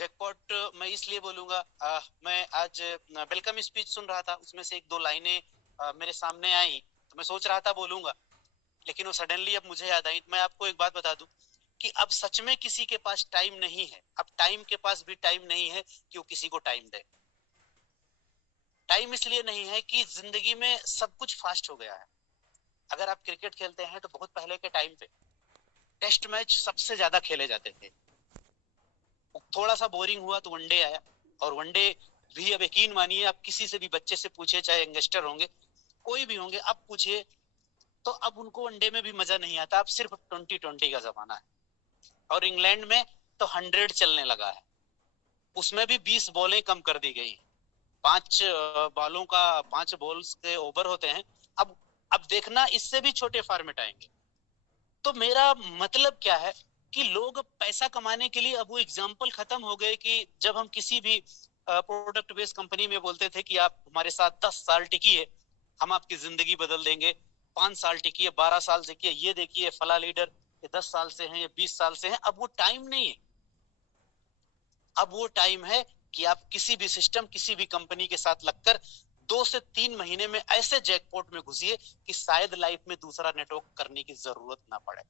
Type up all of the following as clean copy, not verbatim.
Jackpot मैं इसलिए बोलूंगा, मैं आज वेलकम स्पीच सुन रहा था, उसमें से एक दो लाइनें मेरे सामने आई, तो मैं सोच रहा था बोलूंगा, लेकिन वो सडनली अब मुझे याद आई। मैं आपको एक बात बता दूं कि अब सच में किसी के पास टाइम नहीं है, अब टाइम के पास भी टाइम नहीं है कि वो किसी को टाइम दे। टाइम इसलिए नहीं है कि जिंदगी में सब कुछ फास्ट हो गया है। अगर आप क्रिकेट खेलते हैं तो बहुत पहले के टाइम पे टेस्ट मैच सबसे ज्यादा खेले जाते थे। थोड़ा सा बोरिंग हुआ तो वनडे आया, और वनडे भी अब यकीन मानिए, आप किसी से भी बच्चे से पूछे, चाहे यंगस्टर होंगे कोई भी होंगे, आप पूछिए तो अब उनको वनडे में भी मजा नहीं आता। अब सिर्फ 2020 का जमाना है। और इंग्लैंड में तो 100 चलने लगा है, उसमें भी 20 बॉलें कम कर दी गई। पांच बॉलों का 5 बॉल्स के ओवर होते हैं। अब अब देखना इससे भी छोटे फॉर्मेट आएंगे। तो मेरा मतलब क्या है कि लोग पैसा कमाने के लिए, अब वो एग्जाम्पल खत्म हो गए कि जब हम किसी भी प्रोडक्ट बेस्ड कंपनी में बोलते थे कि आप हमारे साथ 10 साल टिकिए, हम आपकी जिंदगी बदल देंगे, 5 साल टिकिए, 12 साल टिकिए, ये देखिए फला लीडर ये 10 साल से हैं, ये 20 साल से हैं। अब वो टाइम नहीं है। अब वो टाइम है कि आप किसी भी सिस्टम, किसी भी कंपनी के साथ लगकर 2 से 3 महीने में ऐसे जैकपॉट में घुसिए कि शायद लाइफ में दूसरा नेटवर्क करने की जरूरत ना पड़े।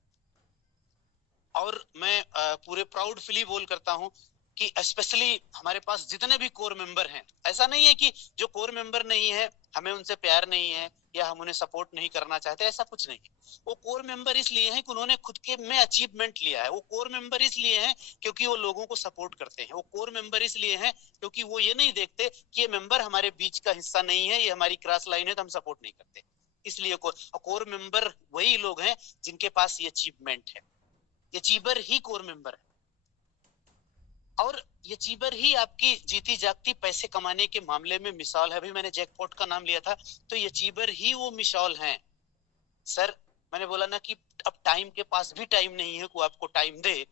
और मैं पूरे प्राउड फीली बोल करता हूं कि स्पेशली हमारे पास जितने भी कोर मेंबर हैं, ऐसा नहीं है कि जो कोर मेंबर नहीं है हमें उनसे प्यार नहीं है या हम उन्हें सपोर्ट नहीं करना चाहते, ऐसा कुछ नहीं है। वो कोर मेंबर इसलिए हैं कि उन्होंने खुद के में अचीवमेंट लिया है। वो कोर मेंबर इसलिए हैं क्योंकि वो लोगों को सपोर्ट करते हैं। वो कोर मेंबर इसलिए हैं क्योंकि वो ये नहीं देखते कि ये मेंबर हमारे बीच का हिस्सा नहीं है, ये हमारी क्रॉस लाइन है तो हम सपोर्ट नहीं करते। इसलिए कोर मेंबर वही लोग हैं जिनके पास ये अचीवमेंट है। ये चीबर ही कोर मेंबर है, और ये चीबर ही आपकी जीती जागती पैसे कमाने के मामले में मिसाल है। अभी मैंने जैकपॉट का नाम लिया था, तो ये चीबर ही वो मिसाल हैं। सर, मैंने बोला ना कि अब टाइम के पास भी टाइम नहीं है को आपको टाइम दे।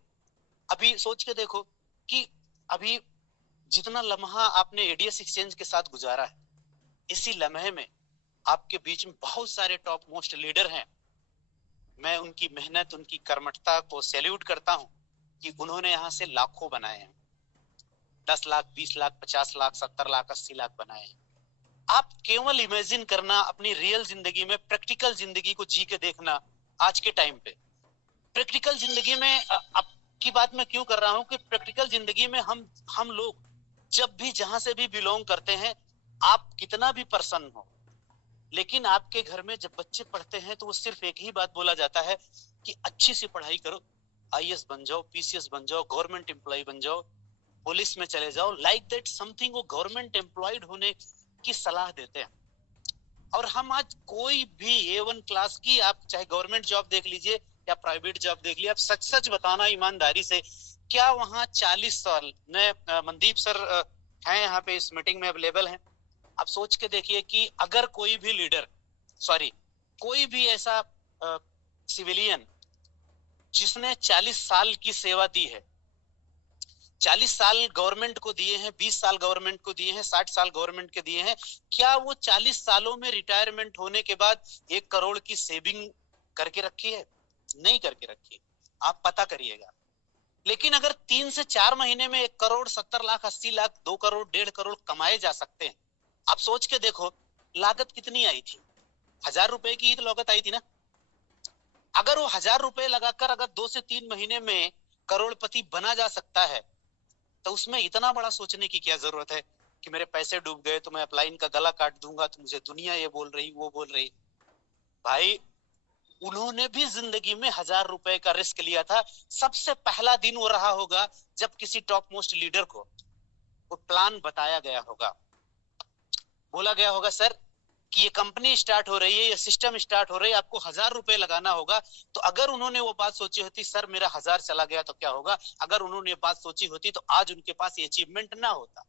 अभी सोच के देखो कि अभी जितना लम्हा आपने एडीएस एक्सचेंज के साथ गुजारा है, इसी लम्हे में आपके बीच में बहुत सारे टॉप मोस्ट लीडर हैं। मैं उनकी मेहनत, उनकी कर्मठता को सैल्यूट करता हूं कि उन्होंने यहां से लाखों बनाए हैं। 10 लाख, 20 लाख, 50 लाख, 70 लाख, 80 लाख बनाए हैं। आप केवल इमेजिन करना, अपनी रियल जिंदगी में प्रैक्टिकल जिंदगी को जी के देखना। आज के टाइम पे प्रैक्टिकल जिंदगी में अब की बात मैं क्यों कर रहा हूं कि प्रैक्टिकल जिंदगी में हम लोग जब भी जहां से भी बिलोंग करते हैं, आप कितना भी पर्सन हो, लेकिन आपके घर में जब बच्चे पढ़ते हैं तो वो सिर्फ एक ही बात बोला जाता है कि अच्छी सी पढ़ाई करो, आईएएस बन जाओ, पीसीएस बन जाओ, गवर्नमेंट एम्प्लॉय बन जाओ, पुलिस में चले जाओ, लाइक दैट समथिंग। वो गवर्नमेंट एम्प्लॉयड होने की सलाह देते हैं। और हम आज कोई भी A1 क्लास की, आप चाहे गवर्नमेंट जॉब देख लीजिए या प्राइवेट जॉब देख लीजिए, आप सच सच बताना ईमानदारी से, क्या वहां 40 साल ने मनदीप सर हैं यहाँ पे इस मीटिंग में अवेलेबल हैं। आप सोच के देखिए कि अगर कोई भी लीडर, सॉरी, कोई भी ऐसा सिविलियन जिसने 40 साल की सेवा दी है, 40 साल गवर्नमेंट को दिए हैं, 20 साल गवर्नमेंट को दिए हैं, 60 साल गवर्नमेंट के दिए हैं, क्या वो 40 सालों में रिटायरमेंट होने के बाद 1 करोड़ की सेविंग करके रखी है? नहीं करके रखी है। आप पता करिएगा। लेकिन अगर 3 से 4 महीने में 1 करोड़, 70 लाख, 80 लाख, 2 करोड़, 1.5 करोड़ कमाए जा सकते हैं, आप सोच के देखो लागत कितनी आई थी। 1000 रुपए की ही तो लागत आई थी ना। अगर वो 1000 रुपए लगाकर अगर 2 से 3 महीने में करोड़पति बना जा सकता है, तो उसमें इतना बड़ा सोचने की क्या जरूरत है कि मेरे पैसे डूब गए तो मैं अपलाइन का गला काट दूंगा, तो मुझे दुनिया ये बोल रही, वो बोल रही। भाई, उन्होंने भी जिंदगी में 1000 रुपए का रिस्क लिया था। सबसे पहला दिन वो रहा होगा जब किसी टॉप मोस्ट लीडर को वो प्लान बताया गया होगा, बोला गया होगा सर कि ये कंपनी स्टार्ट हो रही है, ये सिस्टम स्टार्ट हो रही है, आपको 1000 रुपए लगाना होगा। तो अगर उन्होंने वो बात सोची होती, सर मेरा 1000 चला गया तो क्या होगा, अगर उन्होंने ये बात सोची होती तो आज उनके पास ये अचीवमेंट ना होता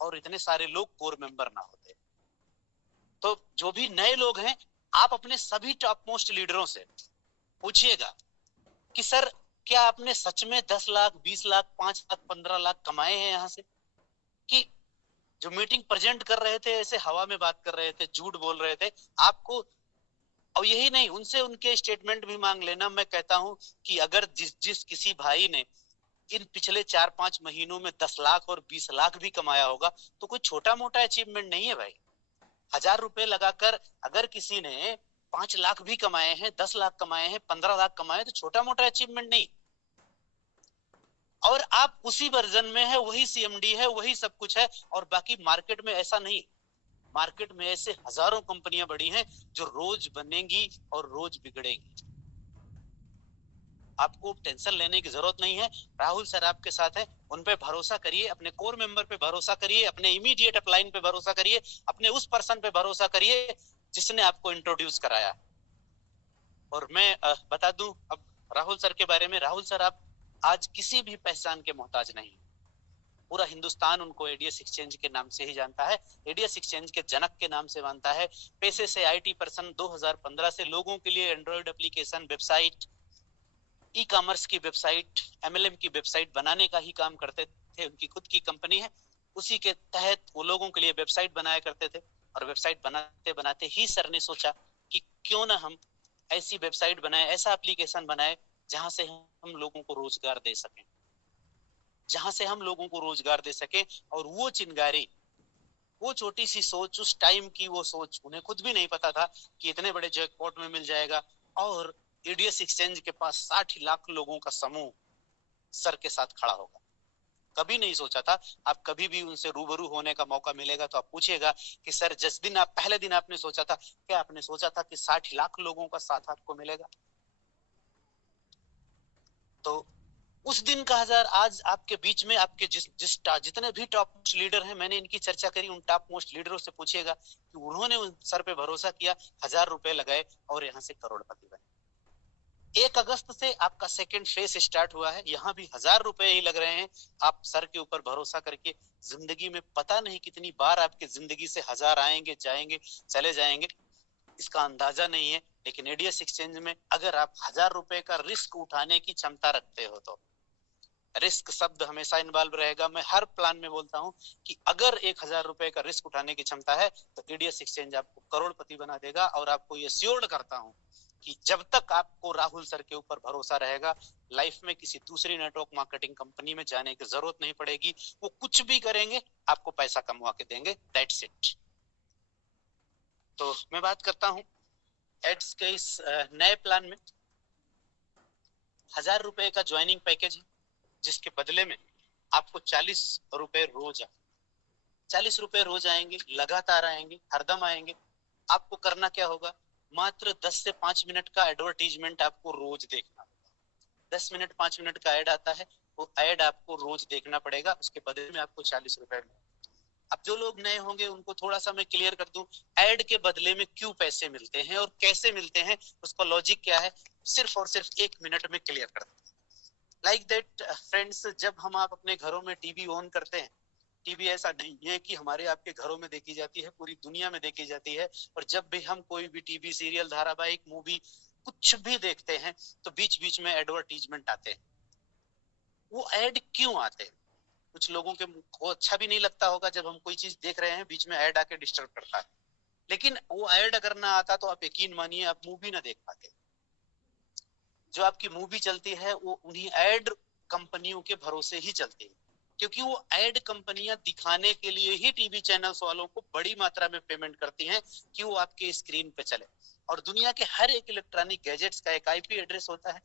और इतने सारे लोग कोर मेंबर ना होते। तो जो भी नए लोग हैं, आप अपने सभी टॉप मोस्ट लीडरों से पूछिएगा कि सर क्या आपने सच में 10 लाख, 20 लाख, 5 लाख, 15 लाख कमाए हैं यहाँ से, कि जो मीटिंग प्रेजेंट कर रहे थे ऐसे हवा में बात कर रहे थे, झूठ बोल रहे थे आपको। और यही नहीं, उनसे उनके स्टेटमेंट भी मांग लेना। मैं कहता हूं कि अगर जिस जिस किसी भाई ने इन पिछले 4-5 महीनों में 10 लाख और 20 लाख भी कमाया होगा, तो कोई छोटा मोटा अचीवमेंट नहीं है भाई। 1000 रुपए लगाकर अगर किसी ने 5 लाख भी कमाए हैं, 10 लाख कमाए हैं, 15 लाख कमाए, तो छोटा मोटा अचीवमेंट नहीं। और आप उसी वर्जन में है, वही सीएमडी है, वही सब कुछ है, और बाकी मार्केट में ऐसा नहीं। मार्केट में ऐसे हजारों कंपनियां बड़ी हैं जो रोज बनेंगी और रोज बिगड़ेंगी। आपको टेंशन लेने की जरूरत नहीं है। राहुल सर आपके साथ है, उन पे भरोसा करिए, अपने कोर मेंबर पे भरोसा करिए, अपने इमीडिएट अपलाइन पे भरोसा करिए, अपने उस पर्सन पे भरोसा करिए जिसने आपको इंट्रोड्यूस कराया। और मैं बता दूं अब राहुल सर के बारे में, राहुल सर आप आज किसी भी पहचान के मोहताज नहीं। पूरा हिंदुस्तान उनको एडीएस एक्सचेंज के नाम से ही जानता है, एडीएस एक्सचेंज के जनक के नाम से मानता है। पैसे से आईटी पर्सन 2015 से लोगों के लिए Android application, website, e commerce की वेबसाइट, एमएलएम की वेबसाइट बनाने का ही काम करते थे। उनकी खुद की कंपनी है, उसी के तहत वो लोगों के लिए वेबसाइट बनाया करते थे। और वेबसाइट बनाते बनाते ही सर ने सोचा कि क्यों ना हम ऐसी वेबसाइट बनाए, ऐसा एप्लीकेशन बनाए जहां से हम लोगों को रोजगार दे सकें, जहां से हम लोगों को रोजगार दे सके। और वो चिंगारी, वो छोटी सी सोच, उस टाइम की वो सोच, उन्हें खुद भी नहीं पता था कि इतने बड़े जैकपॉट में मिल जाएगा और एडीएस एक्सचेंज के पास 60 लाख लोगों का समूह सर के साथ खड़ा होगा। कभी नहीं सोचा था। आप कभी भी उनसे रूबरू होने का मौका मिलेगा तो आप पूछिएगा कि सर जिस दिन आप पहले दिन आपने सोचा था, क्या आपने सोचा था कि 60 लाख लोगों का साथ आपको मिलेगा? तो उस दिन का हजार आज आपके बीच में, आपके जितने भी टॉप मोस्ट लीडर हैं, मैंने इनकी चर्चा करी, उन टॉप मोस्ट लीडरों से पूछिएगा कि उन्होंने उन सर पे भरोसा किया, 1000 रुपए लगाए और यहाँ से करोड़पति बने। 1 अगस्त से आपका सेकंड फेज स्टार्ट हुआ है, यहाँ भी 1000 रुपए ही लग रहे हैं। आप सर के ऊपर भरोसा करके जिंदगी में पता नहीं कितनी बार आपकी जिंदगी से 1000 आएंगे, जाएंगे, चले जाएंगे, इसका अंदाजा नहीं है। लेकिन एडीएस एक्सचेंज में अगर आप 1000 रुपए का रिस्क उठाने की क्षमता रखते हो, तो रिस्क शब्द हमेशा इन्वॉल्व रहेगा। मैं हर प्लान में बोलता हूं कि अगर 1000 रुपए का रिस्क उठाने की क्षमता है तो एडीएस एक्सचेंज आपको करोड़पति बना देगा। और आपको ये श्योर करता हूं कि जब तक आपको राहुल सर के ऊपर भरोसा रहेगा, लाइफ में किसी दूसरी नेटवर्क मार्केटिंग कंपनी में जाने की जरूरत नहीं पड़ेगी। वो कुछ भी करेंगे, आपको पैसा कमवा के देंगे, दैट्स इट। तो मैं बात करता हूं एड्स के इस नए प्लान में। 1000 रुपए का ज्वाइनिंग पैकेज है, जिसके बदले में आपको 40 रुपए रोज 40 रुपए रोज आएंगे, लगातार आएंगे, हरदम आएंगे। आपको करना क्या होगा? मात्र 10 से 5 मिनट का एडवर्टीजमेंट आपको रोज देखना। 10 मिनट 5 मिनट का ऐड आता है, वो ऐड आपको रोज देखना पड़ेगा, उसके बदले में आपको 40 रुपए। अब जो लोग नए होंगे उनको थोड़ा सा मैं क्लियर कर दूं, ऐड के बदले में क्यों पैसे मिलते हैं और कैसे मिलते हैं, उसका लॉजिक क्या है, सिर्फ और सिर्फ 1 मिनट में क्लियर कर दूं। लाइक दैट फ्रेंड्स, जब हम आप अपने घरों में टीवी ऑन करते हैं, टीवी ऐसा नहीं है कि हमारे आपके घरों में देखी जाती है, पूरी दुनिया में देखी जाती है। और जब भी हम कोई भी टीवी सीरियल, धारावाहिक, मूवी कुछ भी देखते हैं तो बीच बीच में एडवर्टीजमेंट आते हैं। वो ऐड क्यों आते हैं? कुछ लोगों के को अच्छा भी नहीं लगता होगा जब हम कोई चीज देख रहे हैं, बीच में ऐड आके डिस्टर्ब करता है। लेकिन वो ऐड अगर ना आता तो आप यकीन मानिए आप मूवी ना देख पाते। जो आपकी मूवी चलती है वो उन्हीं ऐड कंपनियों के भरोसे ही चलती है, क्योंकि वो ऐड कंपनियां दिखाने के लिए ही टीवी चैनल्स वालों को बड़ी मात्रा में पेमेंट करती हैं कि वो आपके स्क्रीन पे चले। और दुनिया के हर एक इलेक्ट्रॉनिक गैजेट्स का एक आईपी एड्रेस होता है,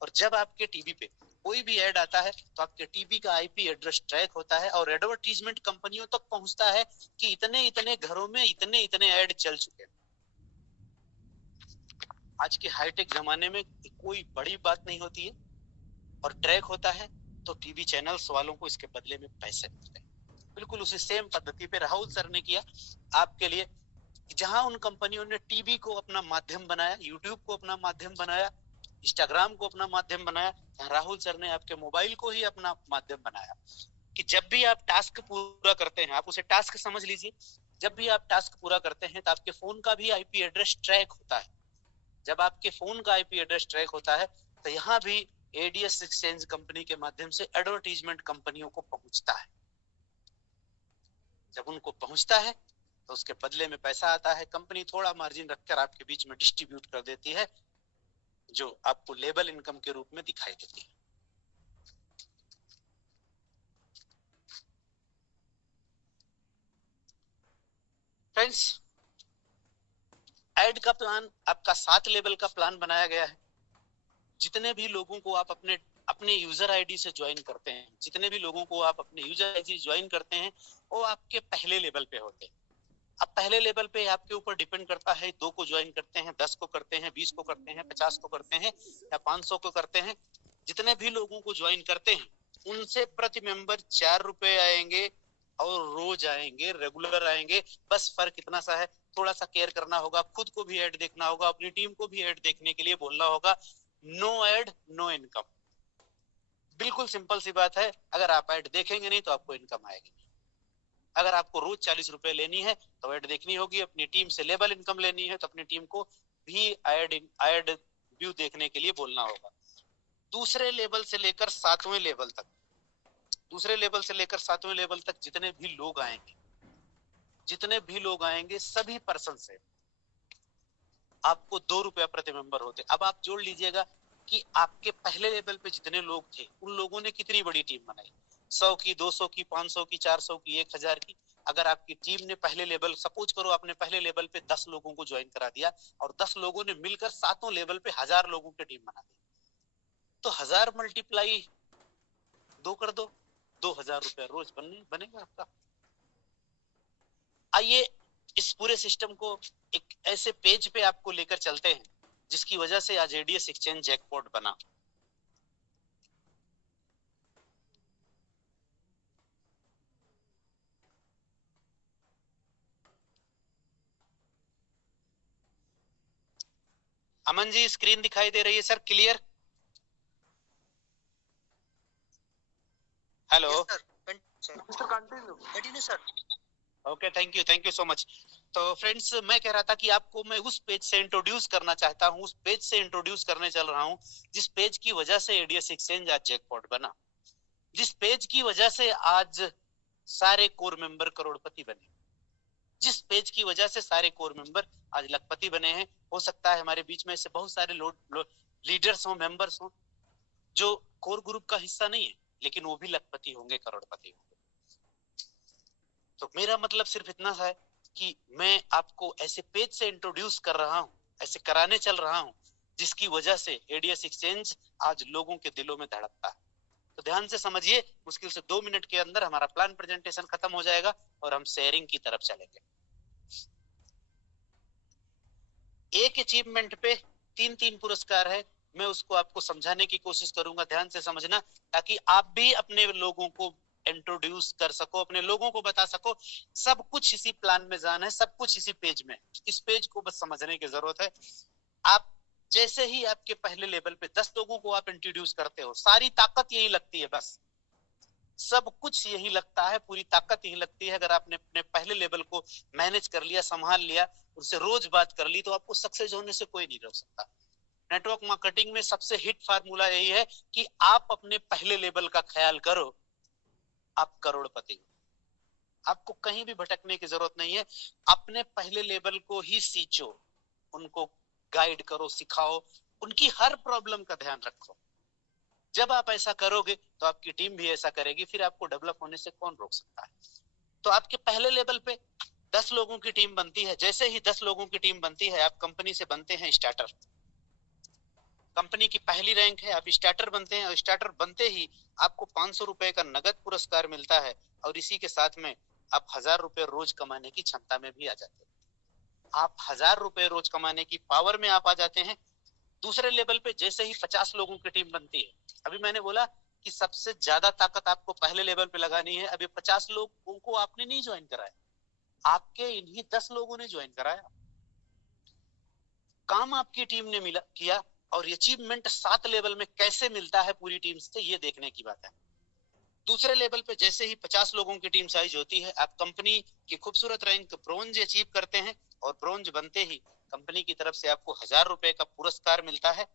और जब आपके टीवी पे कोई भी ऐड आता है तो आपके टीवी का आईपी एड्रेस ट्रैक होता है और एडवर्टीजमेंट कंपनियों तक पहुंचता है कि इतने इतने घरों में इतने इतने ऐड चल चुके हैं। आज के हाईटेक जमाने में कोई बड़ी बात नहीं होती है और ट्रैक होता है, तो टीवी चैनल्स वालों को इसके बदले में पैसे मिलते हैं। बिल्कुल उसी सेम पद्धति पे राहुल सर ने किया आपके लिए। जहां उन कंपनियों ने टीवी को अपना माध्यम बनाया, यूट्यूब को अपना माध्यम बनाया, इंस्टाग्राम को अपना माध्यम बनाया, राहुल सर ने आपके मोबाइल को ही अपना माध्यम बनाया। कि जब भी आप टास्क पूरा करते हैं, आप उसे टास्क समझ लीजिए, जब भी आप टास्क पूरा करते हैं तो आपके फोन का भी आईपी एड्रेस ट्रैक होता है। जब आपके फोन का आईपी एड्रेस ट्रैक होता है तो यहाँ भी एडीएस एक्सचेंज कंपनी के माध्यम से एडवर्टीजमेंट कंपनियों को पहुंचता है। जब उनको पहुंचता है तो उसके बदले में पैसा आता है, कंपनी थोड़ा मार्जिन रखकर आपके बीच में डिस्ट्रीब्यूट कर देती है, जो आपको लेबल इनकम के रूप में दिखाई देती है। फ्रेंड्स, ऐड का प्लान आपका 7 लेवल का प्लान बनाया गया है। जितने भी लोगों को आप अपने अपने यूजर आईडी से ज्वाइन करते हैं, जितने भी लोगों को आप अपने यूजर आईडी ज्वाइन करते हैं, वो आपके पहले लेवल पे होते हैं। अब पहले लेवल पे आपके ऊपर डिपेंड करता है, 2 को ज्वाइन करते हैं, 10 को करते हैं, 20 को करते हैं, 50 को करते हैं या 500 को करते हैं। जितने भी लोगों को ज्वाइन करते हैं उनसे प्रति मेंबर 4 रुपए आएंगे और रोज आएंगे, रेगुलर आएंगे। बस फर्क इतना सा है, थोड़ा सा केयर करना होगा, खुद को भी ऐड देखना होगा, अपनी टीम को भी ऐड देखने के लिए बोलना होगा। नो ऐड नो इनकम, बिल्कुल सिंपल सी बात है। अगर आप ऐड देखेंगे नहीं तो आपको इनकम आएगी। अगर आपको रोज 40 रुपए लेनी है तो ऐड देखनी होगी, अपनी टीम से लेवल इनकम लेनी है तो अपनी टीम को भी ऐड व्यू देखने के लिए बोलना होगा। दूसरे लेवल से लेकर 7वें लेवल तक, दूसरे लेवल से लेकर 7वें लेवल तक जितने भी लोग आएंगे, जितने भी लोग आएंगे सभी पर्सन से आपको 2 रुपया प्रति मेंबर होते। अब आप जोड़ लीजिएगा कि आपके पहले लेवल पे जितने लोग थे उन लोगों ने कितनी बड़ी टीम बनाई, 100 की, 200 की, 500 की, 400 की, 1000 की। अगर आपकी टीम ने पहले लेवल, सपोज करो आपने पहले लेवल पे 10 लोगों को ज्वाइन करा दिया और 10 लोगों ने मिलकर 7वें लेवल पे 1000 लोगों की टीम बना दी, तो 1000 मल्टीप्लाई 2 कर दो, 2000 रुपया रोज बनेगा आपका। आइए इस पूरे सिस्टम को एक ऐसे पेज पे आपको लेकर चलते हैं जिसकी वजह से आज एडीएस एक्सचेंज जैकपॉट बना। अमन जी, स्क्रीन दिखाई दे रही है sir, clear? Hello sir, continue sir. Okay, thank you so much. तो फ्रेंड्स, मैं कह रहा था कि आपको मैं उस पेज से इंट्रोड्यूस करना चाहता हूं, उस पेज से इंट्रोड्यूस करने चल रहा हूं जिस पेज की वजह से एडीएस एक्सचेंज आज जैकपॉट बना, जिस पेज की वजह से आज सारे कोर मेंबर करोड़पति बने, जिस पेज की वजह से सारे कोर मेंबर आज लखपति बने हैं। हो सकता है हमारे बीच में से बहुत सारे लीडर्स हो, मेंबर्स हो जो कोर ग्रुप का हिस्सा नहीं है, लेकिन वो भी लखपति होंगे, करोड़पति होंगे। तो मेरा मतलब सिर्फ इतना सा है कि मैं आपको ऐसे पेज से इंट्रोड्यूस कर रहा हूं, ऐसे कराने चल रहा हूं जिसकी वजह से एडीएस एक्सचेंज आज लोगों के दिलों में धड़कता है। तो ध्यान से समझिए, मुश्किल से 2 मिनट के अंदर हमारा प्लान प्रेजेंटेशन खत्म हो जाएगा और हम शेयरिंग की तरफ चलेंगे। एक अचीवमेंट पे 3-3 पुरस्कार है, मैं उसको आपको समझाने की कोशिश करूंगा, ध्यान से समझना, ताकि आप भी अपने लोगों को इंट्रोड्यूस कर सको, अपने लोगों को बता सको। सब कुछ इसी प्लान में जान है, सब कुछ इसी पेज में, इस पेज को बस समझने की जरूरत है। आप जैसे ही आपके पहले लेवल पे 10 लोगों को आप इंट्रोड्यूस करते हो, सारी ताकत यही लगती है, बस सब कुछ यही लगता है, पूरी ताकत यही लगती है। अगर आपने अपने पहले लेवल को मैनेज कर लिया, संभाल लिया, उनसे रोज बात कर ली, तो आपको सक्सेस होने से कोई नहीं रोक सकता। नेटवर्क मार्केटिंग में सबसे हिट फार्मूला यही है कि आप अपने पहले लेवल का ख्याल करो, आप करोड़पति हो। आपको कहीं भी भटकने की जरूरत नहीं है, अपने पहले लेवल को ही सींचो, उनको गाइड करो, सिखाओ, उनकी हर प्रॉब्लम का ध्यान रखो। जब आप ऐसा करोगे तो आपकी टीम भी ऐसा करेगी, फिर आपको डेवलप होने से कौन रोक सकता है। तो आपके पहले लेवल पे 10 लोगों की टीम बनती है, जैसे ही 10 लोगों की टीम बनती है, आप कंपनी से बनते हैं स्टार्टर। कंपनी की पहली रैंक है, आप स्टार्टर बनते हैं और स्टार्टर बनते ही आपको 500 रुपए का नगद पुरस्कार मिलता है और इसी के साथ में आप 1000 रुपए रोज कमाने की क्षमता में भी आ जाते हैं। आप 1000 रुपए रोज कमाने की पावर में आप आ जाते हैं। दूसरे लेवल पे जैसे ही 50 लोगों की टीम बनती है, अभी मैंने बोला कि सबसे ज्यादा ताकत आपको पहले लेवल पे लगानी है। अभी 50 लोगों को आपने नहीं ज्वाइन कराया, आपके इन्हीं 10 लोगों ने ज्वाइन कराया, काम आपकी टीम ने मिला किया, और अचीवमेंट 7 लेवल में कैसे मिलता है पूरी टीम से, ये देखने की बात है। दूसरे लेवल पे जैसे ही 50 लोगों की टीम साइज होती है, आप कंपनी की खूबसूरत रैंक ब्रोंज अचीव करते हैं और ब्रोंज बनते ही कंपनी की तरफ से आपको 1000 रुपए का पुरस्कार मिलता है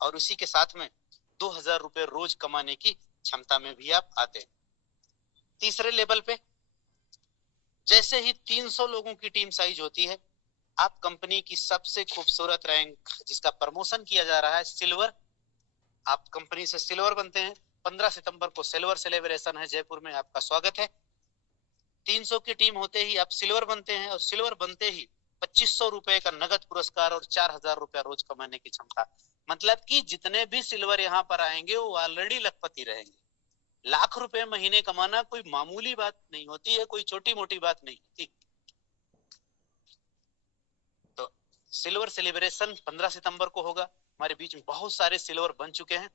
और उसी के साथ में 2000 रुपए रोज कमाने की क्षमता में भी आप आते हैं। तीसरे लेवल पे जैसे ही 300 लोगों की टीम साइज होती है, आप कंपनी की सबसे खूबसूरत रैंक, जिसका प्रमोशन किया जा रहा है सिल्वर, आप कंपनी से सिल्वर बनते हैं। 15 सितंबर को सिल्वर सेलिब्रेशन है जयपुर में, आपका स्वागत है। 300 की टीम होते ही आप सिल्वर बनते हैं, और सिल्वर बनते ही 2500 रुपए का नगद पुरस्कार और 4000 रुपया रोज कमाने की क्षमता। मतलब कि जितने भी सिल्वर यहाँ पर आएंगे वो ऑलरेडी लखपति रहेंगे। लाख रुपए महीने कमाना कोई मामूली बात नहीं होती है, कोई छोटी मोटी बात नहीं होती। तो सिल्वर सेलिब्रेशन 15 सितंबर को होगा। हमारे बीच में बहुत सारे सिल्वर बन चुके हैं।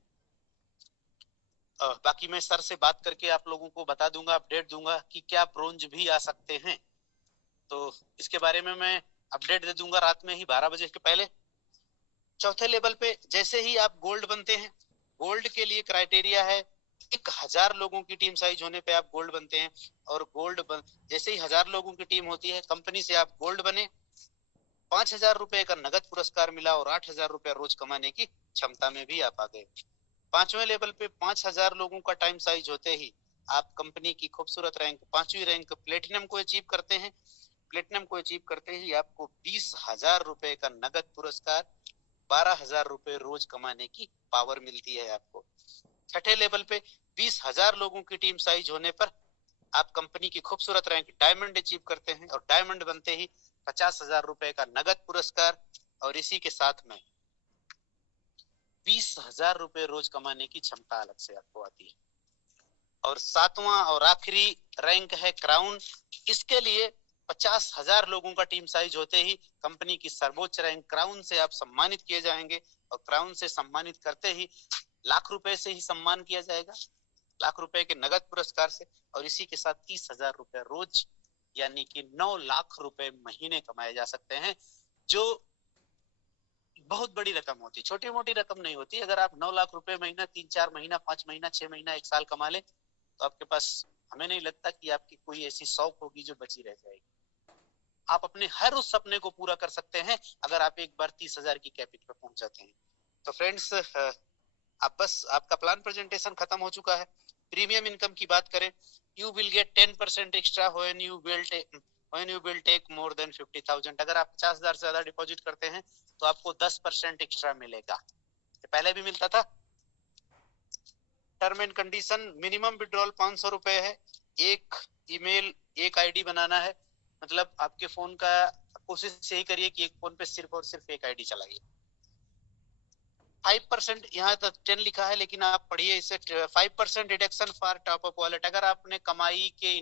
बाकी मैं सर से बात करके आप लोगों को बता दूंगा, अपडेट दूंगा कि क्या ब्रोंज भी आ सकते हैं। तो इसके बारे में मैं अपडेट दे दूंगा रात में ही 12 बजे के पहले। चौथे लेवल पे जैसे ही आप गोल्ड बनते हैं, गोल्ड के लिए क्राइटेरिया है 1000 लोगों की टीम साइज होने पे आप गोल्ड बनते हैं। और जैसे ही 1000 लोगों की टीम होती है, कंपनी से आप गोल्ड बने, 5000 रुपए का नगद पुरस्कार मिला और 8000 रुपया रोज कमाने की क्षमता में भी आप आ गए। पांचवें लेवल पे 5000 लोगों का टाइम साइज होते ही आप कंपनी की खूबसूरत रैंक, 5वीं रैंक प्लेटिनम को अचीव करते हैं। प्लेटिनम को अचीव करते ही आपको 20,000 रुपए का नगद पुरस्कार, 12,000 रुपए रोज कमाने की पावर मिलती है आपको। छठे लेवल पे 20,000 लोगों की टीम साइज होने पर आप कंपनी की खूबसूरत रैंक डायमंड अचीव करते हैं, और डायमंड बनते ही 50,000 रुपए का नगद पुरस्कार और इसी के साथ में 20,000 रुपए रोज कमाने की क्षमता अलग से आपको आती है। और 7वां और आखिरी रैंक है क्राउन। इसके लिए 50,000 लोगों का टीम साइज होते ही कंपनी की सर्वोच्च रैंक क्राउन से आप सम्मानित किए जाएंगे, और क्राउन से सम्मानित करते ही लाख रुपए से ही सम्मान किया जाएगा, लाख रुपए के नगद पुरस्कार से। और इसी के साथ 30,000 रुपए रोज यानी कि 9 लाख रुपए महीने कमाए जा सकते हैं, जो बहुत बड़ी रकम होती है, छोटी मोटी रकम नहीं होती। अगर आप 9 लाख रुपए महीना 3-4 महीना 5 महीना 6 महीना 1 साल कमा ले, तो आपके पास, हमें नहीं लगता कि आपकी कोई ऐसी शौक होगी जो बची रह जाएगी। आप अपने हर उस सपने को पूरा कर सकते हैं अगर आप एक बार 30,000 की कैपिटल पे पहुंच जाते हैं। तो फ्रेंड्स, आप बस, आपका प्लान प्रेजेंटेशन खत्म हो चुका है। प्रीमियम इनकम की बात करें, you will get 10% extra when you will take more than 50,000। अगर आप 50,000 से ज्यादा डिपॉजिट करते हैं तो आपको 10% एक्स्ट्रा मिलेगा। पहले भी मिलता था। Term and condition, minimum withdrawal 500 रुपए है। एक ईमेल, एक आईडी बनाना है। मतलब आपके फोन का, कोशिश यही करिए कि एक फोन पे सिर्फ और सिर्फ एक आईडी चलाइए। 5% यहाँ तक 10 लिखा है, लेकिन आप पढ़िए इसे। 5% deduction for top up wallet. अगर आप अपनी कमाई के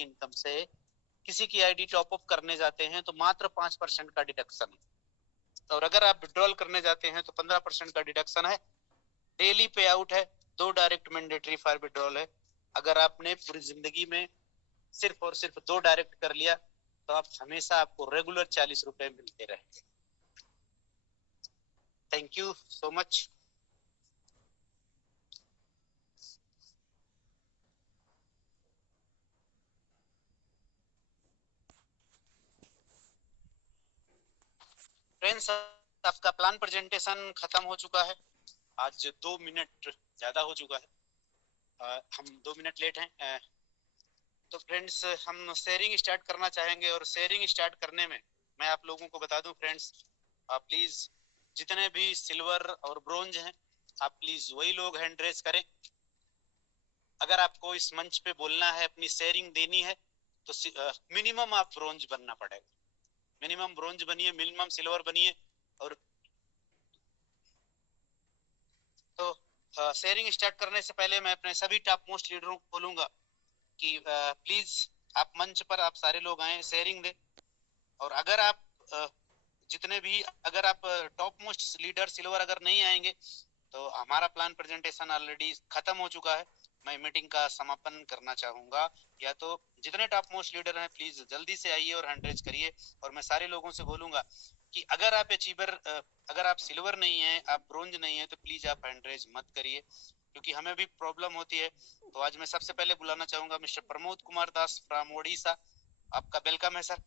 इनकम से किसी की आईडी टॉप अप करने जाते हैं तो मात्र 5% का डिडक्शन है। और अगर आप विड्रॉल करने जाते हैं तो 15% का डिडक्शन है। डेली पे आउट है, 2 डायरेक्ट मैंडेटरी फॉर विड्रॉल है। अगर आपने पूरी जिंदगी में सिर्फ और सिर्फ 2 डायरेक्ट कर लिया तो आप हमेशा, आपको रेगुलर 40 रुपए मिलते रहेंगे। Thank you so much. Friends, आपका प्लान प्रेजेंटेशन खत्म हो चुका है। आज 2 मिनट ज्यादा हो चुका है, हम 2 मिनट लेट हैं। तो फ्रेंड्स, हम शेयरिंग स्टार्ट करना चाहेंगे, और शेयरिंग स्टार्ट करने में मैं आप लोगों को बता दूं फ्रेंड्स, प्लीज जितने भी सिल्वर और ब्रोंज हैं, आप प्लीज वही लोग हैंड रेज करें। अगर आपको इस मंच पे बोलना है, अपनी शेयरिंग देनी है, तो मिनिमम आप ब्रोंज बनना पड़ेगा। मिनिमम ब्रोंज बनिए, मिनिमम सिल्वर बनिए। और तो शेयरिंग स्टार्ट करने से पहले मैं अपने सभी टॉप मोस्ट लीडरों को बोलूंगा कि प्लीज आप मंच पर, आप सारे लोग आए, शेयरिंग दें। और अगर आप अगर आप टॉप मोस्ट लीडर सिल्वर अगर नहीं आएंगे तो हमारा प्लान प्रेजेंटेशन ऑलरेडी खत्म हो चुका है। मैं मीटिंग का समापन करना चाहूंगा। या तो जितने टॉप मोस्ट लीडर हैं प्लीज जल्दी से आइए और हैंड रेज करिए। और मैं सारे लोगों से बोलूंगा कि अगर आप अगर आप सिल्वर नहीं है, आप ब्रोंज नहीं है, तो प्लीज आप हैंड रेज मत करिए, क्योंकि हमें भी प्रॉब्लम होती है। तो आज मैं सबसे पहले बुलाना चाहूंगा मिस्टर प्रमोद कुमार दास फ्रॉम ओडिशा। आपका वेलकम है सर।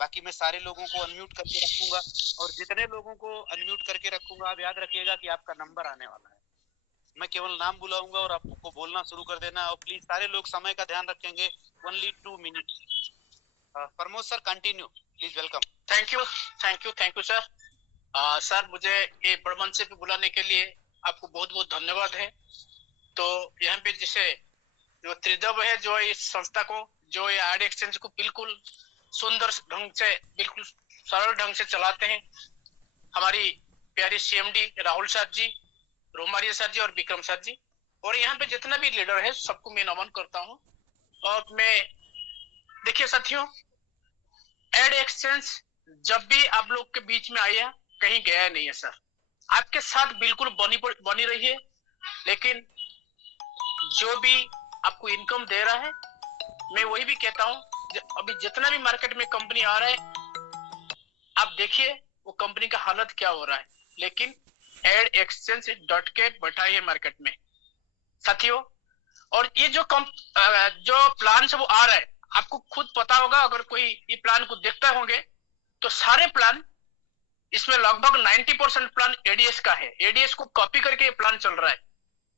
बाकी मैं सारे लोगों को अनम्यूट करके रखूंगा, और जितने लोगों को अनम्यूट करके रखूंगा आप याद रखिएगा कि आपका नंबर आने वाला है। मैं केवल नाम बुलाऊंगा और आपको बोलना शुरू कर देना। और प्लीज सारे लोग समय का ध्यान रखेंगे, only 2 minute. Pramod sir, continue please. Welcome. Thank you sir. Sir, मुझे ये बड़मंच पे बुलाने के लिए आपको बहुत बहुत धन्यवाद है। तो यहाँ पे जैसे जो त्रिदेव है, जो इस संस्था को, जो ये आईडी एक्सचेंज को बिल्कुल सुंदर ढंग से, बिल्कुल सरल ढंग से चलाते हैं। हमारी प्यारी सीएमडी राहुल सर जी, रोमारिया सर जी और विक्रम सर जी, और यहाँ पे जितना भी लीडर है सबको मैं नमन करता हूँ। और मैं, देखिए साथियों, एड एक्सचेंज जब भी आप लोग के बीच में आया, कहीं गया नहीं है सर, आपके साथ बिल्कुल बनी रही है। लेकिन जो भी आपको इनकम दे रहा है, मैं वही भी कहता हूँ, अभी जितना भी मार्केट में कंपनी आ रहा है, आप देखिए वो कंपनी का हालत क्या हो रहा है। लेकिन एड एक्सचेंज डट के बैठा है मार्केट में साथियों। और ये जो प्लान से वो आ रहा है, आपको खुद पता होगा, अगर कोई ये प्लान को देखता होंगे तो सारे प्लान, इसमें लगभग 90% प्लान एडीएस का है। एडीएस को कॉपी करके ये प्लान चल रहा है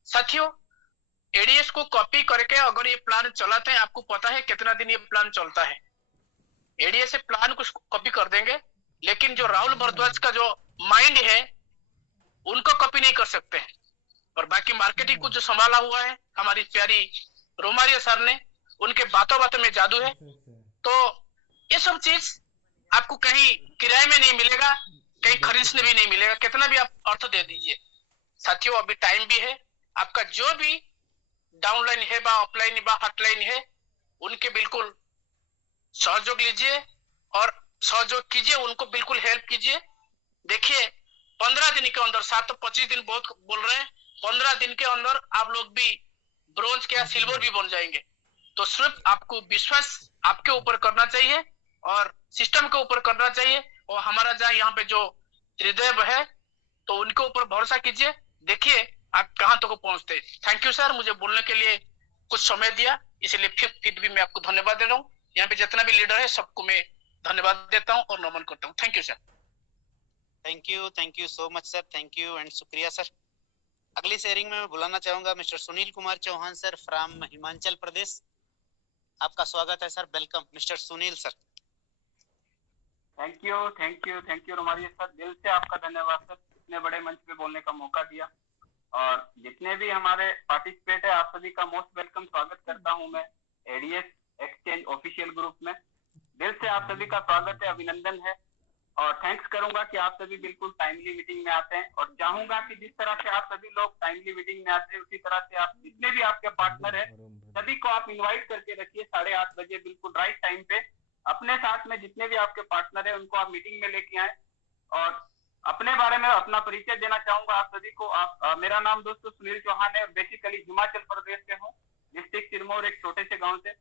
साथियों। एडीएस को कॉपी करके अगर ये प्लान चलाते हैं, आपको पता है कितना दिन ये प्लान चलता है। एडीएस से प्लान को कॉपी कर देंगे, लेकिन जो राहुल भारद्वाज का जो माइंड है उनको कॉपी नहीं कर सकते हैं। और बाकी मार्केटिंग को जो संभाला हुआ है हमारी प्यारी रोमारिया सर ने, उनके बातों बातों में जादू है। तो ये सब चीज आपको कहीं किराए में नहीं मिलेगा, कहीं खरीदने भी नहीं मिलेगा, कितना भी आप अर्थ दे दीजिए साथियों। अभी टाइम भी है, आपका जो भी डाउनलाइन है बा अपलाइन बा हॉटलाइन है, उनके बिल्कुल सहयोग लीजिए और सहयोग कीजिए, उनको बिल्कुल हेल्प कीजिए। देखिए 15 दिन के अंदर, 7 तो 25 दिन बहुत बोल रहे हैं, 15 दिन के अंदर आप लोग भी ब्रोंज के या सिल्वर भी बन जाएंगे। तो सिर्फ आपको विश्वास आपके ऊपर करना चाहिए और सिस्टम के ऊपर करना चाहिए। और हमारा जहाँ यहाँ पे जो त्रिदेव है, तो उनके ऊपर भरोसा कीजिए, देखिए आप कहाँ तक पहुंचते। थैंक यू सर, मुझे बोलने के लिए कुछ समय दिया, इसलिए फिर भी मैं आपको धन्यवाद दे रहा हूँ। यहाँ पे जितना भी लीडर है सबको मैं धन्यवाद देता हूँ और नमन करता हूँ। Thank you sir. Thank you so much sir, thank you and शुक्रिया सर। अगली शेयरिंग में मैं बुलाना चाहूंगा mister Sunil Kumar Chauhan sir from Himachal Pradesh. आपका स्वागत है sir, welcome mister Sunil sir. Thank you Romaria sir, दिल से आपका धन्यवाद सर, इतने बड़े मंच पे बोलने का मौका दिया। और जितने भी हमारे पार्टिसिपेट है, आप सभी का मोस्ट वेलकम स्वागत करता हूं मैं एडीएस एक्सचेंज ऑफिशियल ग्रुप में। दिल से आप सभी का स्वागत है, अभिनंदन है और थैंक्स करूंगा कि आप सभी बिल्कुल टाइमली मीटिंग में आते हैं। और चाहूंगा कि जिस तरह से आप सभी लोग टाइमली मीटिंग में आते हैं, उसी तरह से आप जितने भी आपके पार्टनर है सभी को आप इन्वाइट करके रखिए 8:30 बजे बिल्कुल राइट टाइम पे। अपने साथ में जितने भी आपके पार्टनर है उनको आप मीटिंग में लेके आए। और अपने बारे में अपना परिचय देना चाहूंगा आप सभी को। मेरा नाम दोस्तों सुनील चौहान है, बेसिकली हिमाचल प्रदेश से हूँ, डिस्ट्रिक्ट सिरमौर, एक छोटे से गाँव से।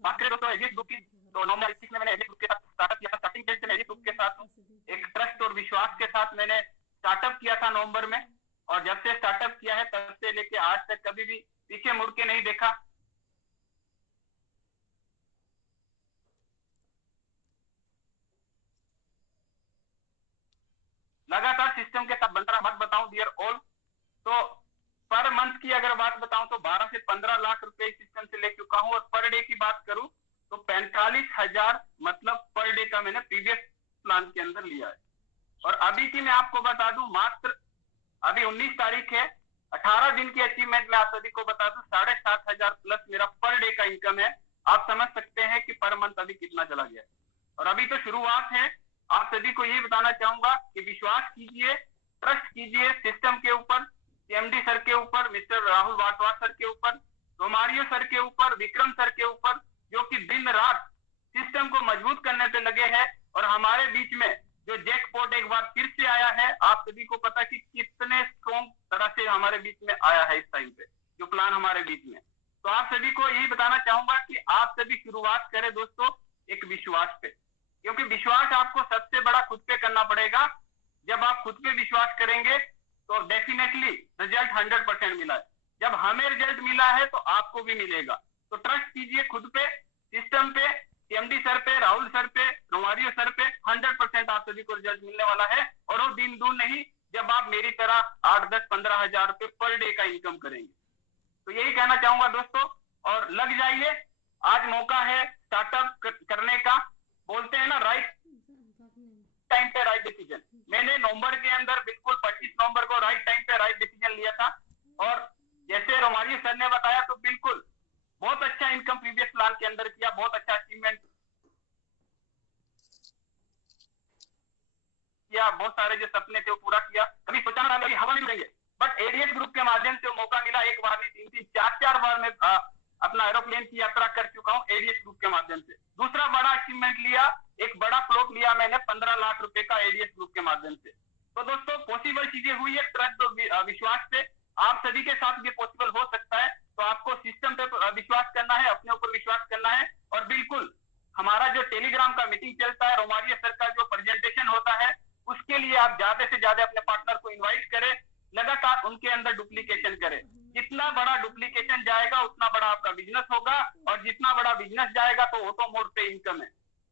बात करें दोस्तों एडिट ग्रुप की, तो नवंबर 21 में मैंने एडिट ग्रुप के साथ स्टार्टअप किया था। स्टार्टिंग से मैं एडिट ग्रुप के साथ हूँ, एक ट्रस्ट और विश्वास के साथ मैंने स्टार्टअप किया था नवंबर में। और जब से स्टार्टअप किया है तब से लेके आज तक कभी भी पीछे मुड़ के नहीं देखा। लगातार सिस्टम के साथ बन रहा। बात बताऊं डियर ऑल, तो पर मंथ की अगर बात बताऊं तो 12 से 15 लाख रुपए सिस्टम से ले चुका हूं। और पर डे की बात करूं तो 45,000 मतलब पर डे का मैंने प्रीवियस प्लान के अंदर लिया है। और अभी की मैं आपको बता दूं, मात्र अभी 19 तारीख है, 18 दिन की अचीवमेंट में आप सभी को बता दूं 7,500 प्लस मेरा पर डे का इनकम है। आप समझ सकते हैं कि पर मंथ अभी कितना चला गया। और अभी तो शुरुआत है। आप सभी को यही बताना चाहूंगा कि विश्वास कीजिए, ट्रस्ट कीजिए सिस्टम के ऊपर, सीएमडी सर के ऊपर, मिस्टर राहुल भारद्वाज सर के ऊपर, रोमारियो सर के ऊपर, विक्रम सर के ऊपर, जो कि दिन रात सिस्टम को मजबूत करने पे लगे हैं। और हमारे बीच में जो जैकपॉट एक बार फिर से आया है, आप सभी को पता कि कितने स्ट्रॉन्ग तरह से हमारे बीच में आया है इस टाइम पे जो प्लान हमारे बीच में। तो आप सभी को यही बताना चाहूंगा कि आप सभी शुरुआत करें दोस्तों एक विश्वास पे, क्योंकि विश्वास आपको सबसे बड़ा खुद पे करना पड़ेगा। जब आप खुद पे विश्वास करेंगे तो डेफिनेटली रिजल्ट 100% मिला है। जब हमें रिजल्ट मिला है तो आपको भी मिलेगा। तो ट्रस्ट कीजिए खुद पे, सिस्टम पे, सीएमडी सर पे, राहुल सर पे, रोमारियो सर पे, 100% आप सभी को रिजल्ट मिलने वाला है। और वो दिन दूर नहीं जब आप मेरी तरह 8, 10, 15 हजार रुपए पर डे का इनकम करेंगे। तो यही कहना चाहूंगा दोस्तों, और लग जाइए, आज मौका है स्टार्टअप करने का। बोलते हैं ना राइट टाइम पे राइट डिसीजन। मैंने नवंबर के अंदर बिल्कुल 25 नवंबर को राइट टाइम पे राइट डिसीजन लिया सर ने बताया तो बिल्कुल बहुत अच्छा इनकम प्रीवियस प्लान के अंदर किया, बहुत अच्छा अचीवमेंट किया, बहुत सारे जो सपने थे वो पूरा किया। कभी सोचा ना था कि हवा नहीं देंगे, बट एडीएस ग्रुप के माध्यम से मौका मिला। एक बार नहीं 3-3 4-4 बार मैं अपना एरोप्लेन की यात्रा कर चुका हूँ एडीएस ग्रुप के माध्यम से। दूसरा बड़ा अचीवमेंट लिया, एक बड़ा फ्लोट लिया मैंने 15 लाख रुपए का एडीएस ग्रुप के माध्यम से। तो दोस्तों पॉसिबल चीजें हुई है ट्रस्ट और विश्वास से, आप सभी के साथ भी पॉसिबल हो सकता है। तो आपको सिस्टम पे विश्वास करना है, अपने ऊपर विश्वास करना है, और बिल्कुल हमारा जो टेलीग्राम का मीटिंग चलता है, रोमारिया सर का जो प्रेजेंटेशन होता है, उसके लिए आप ज्यादा से ज्यादा अपने पार्टनर को इन्वाइट करें, लगातार उनके अंदर डुप्लीकेशन करें। जितना बड़ा डुप्लीकेशन जाएगा उतना बड़ा आपका बिजनेस होगा, और जितना बड़ा बिजनेस जाएगा तो ऑटो मोड पे इनकम है।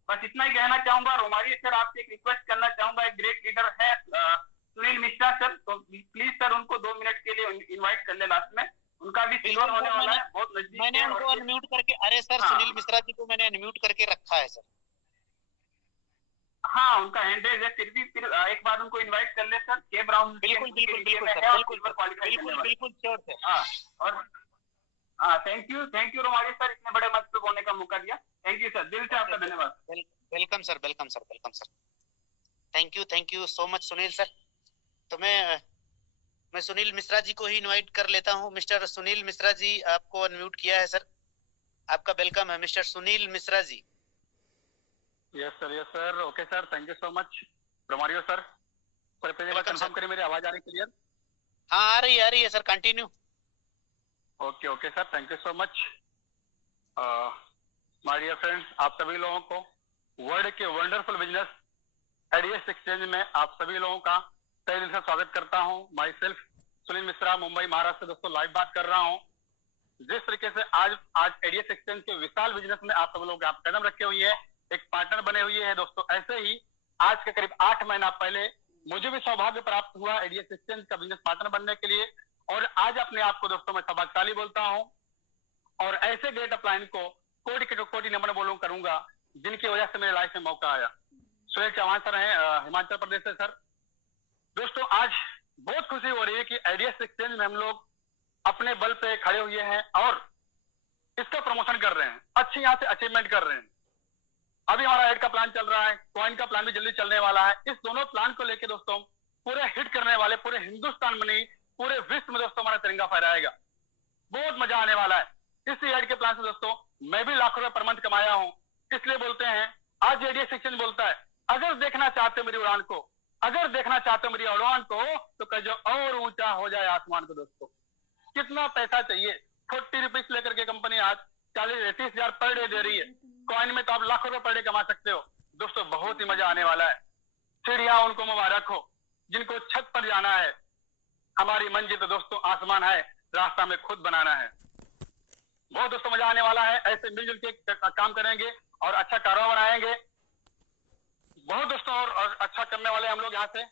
बस इतना ही कहना चाहूंगा। रोमारिया सर आपसे एक रिक्वेस्ट करना चाहूंगा, एक ग्रेट लीडर है सुनील मिश्रा सर, तो प्लीज सर उनको 2 मिनट के लिए इन्वाइट कर ले लास्ट में, उनका भी सिल्वर होने वाला है, बहुत नजदीक। मैंने उनको अनम्यूट करके, अरे सर सुनील मिश्रा जी को मैंने अनम्यूट करके रखा है सर। हाँ, उनका हैंड रेज है, फिर एक बार उनको इनवाइट कर ले सर। के ब्राउन बिल्कुल बिल्कुल बिल्कुल सर, बिल्कुल श्योर सर। हाँ, और थैंक यू रोमारिया सर, इतने बड़े मंच पे बोलने का मौका दिया। थैंक यू सर, दिल से आपका धन्यवाद। Welcome sir, welcome sir, welcome sir. Thank you so much Sunil sir. तो मैं सुनील मिश्रा जी को ही इनवाइट कर लेता हूँ। मिस्टर सुनील मिश्रा जी, आपको अनम्यूट किया है सर, आपका वेलकम है mister Sunil Mishra ji. Yes sir, okay sir, thank you so much. Romario sir, confirm करें मेरी आवाज आ रही क्लियर? हाँ आ रही है sir, continue. Okay sir, thank you so much. My dear friends, आप सभी लोगों को वर्ल्ड के वंडरफुल बिजनेस एडीएस एक्सचेंज में आप सभी लोगों का तहे दिल से स्वागत करता हूं। माई सेल्फ सुनील मिश्रा, मुंबई महाराष्ट्र से दोस्तों लाइव बात कर रहा हूं। जिस तरीके से आज एडीएस एक्सचेंज के विशाल बिजनेस में आप सब लोग आप कदम रखे हुए हैं, एक पार्टनर बने हुए हैं दोस्तों, ऐसे ही आज के करीब 8 महीना पहले मुझे भी सौभाग्य प्राप्त हुआ एडीएस एक्सचेंज का बिजनेस पार्टनर बनने के लिए, और आज अपने आप को दोस्तों मैं सौभाग्यशाली बोलता हूं। और ऐसे ग्रेट अपलाइन को कोटि नमन बोलूं करूंगा, जिनकी वजह से मेरे लाइफ में मौका आया। सुनील चौहान सर हैं, हिमाचल प्रदेश से सर। दोस्तों आज बहुत खुशी हो रही है कि एडीएस एक्सचेंज में हम लोग अपने बल पे खड़े हुए हैं और इसका प्रमोशन कर रहे हैं, अच्छी यहाँ से अचीवमेंट कर रहे हैं। अभी हमारा एड का प्लान चल रहा है, कॉइन का प्लान भी जल्दी चलने वाला है। इस दोनों प्लान को लेके दोस्तों पूरे हिट करने वाले, पूरे हिंदुस्तान में नहीं पूरे विश्व में दोस्तों हमारा तिरंगा फहराएगा, बहुत मजा आने वाला है। इसी एड के प्लान से दोस्तों मैं भी लाखों रुपए पर मंथ कमाया हूं। इसलिए बोलते हैं, आज एडीएस एक्सचेंज बोलता है, अगर देखना चाहते हो मेरी उड़ान को, अगर देखना चाहते हो मेरी उड़ान को, तो कह जो और ऊंचा हो जाए आसमान को। दोस्तों कितना पैसा चाहिए? 40 रुपीज लेकर के कंपनी आज 40-30 हजार पर डे दे रही है। कॉइन में तो आप लाखों रुपए पर डे कमा सकते हो। दोस्तों बहुत ही मजा आने वाला है। चिड़िया उनको मुबारक हो जिनको छत पर जाना है। हमारी मंजिल तो दोस्तों आसमान है, रास्ता में खुद बनाना है। बहुत दोस्तों मजा आने वाला है। ऐसे मिलजुल के काम करेंगे और अच्छा कारोबार बनाएंगे। बहुत दोस्तों और अच्छा करने वाले हम लोग यहाँ से।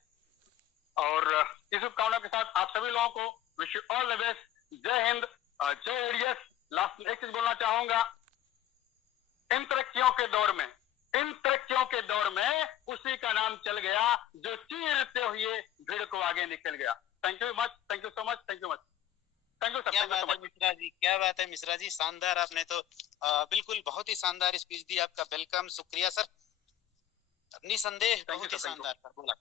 और इस शुभकामनाओं के साथ आप सभी लोगों को wish you all the best. जय हिंद, जय एडीएस। लास्ट में एक चीज बोलना चाहूंगा, इन तरक्कियों के दौर में उसी का नाम चल गया जो चीरते हुए भीड़ को आगे निकल गया। Thank you much, thank you so much, thank you much, thank you sir. क्या बात है मिश्रा जी, क्या बात है मिश्रा जी, शानदार। आपने तो बिल्कुल बहुत ही शानदार स्पीच दी। आपका वेलकम, शुक्रिया सर, निसंदेह बहुत ही शानदार सर बोला।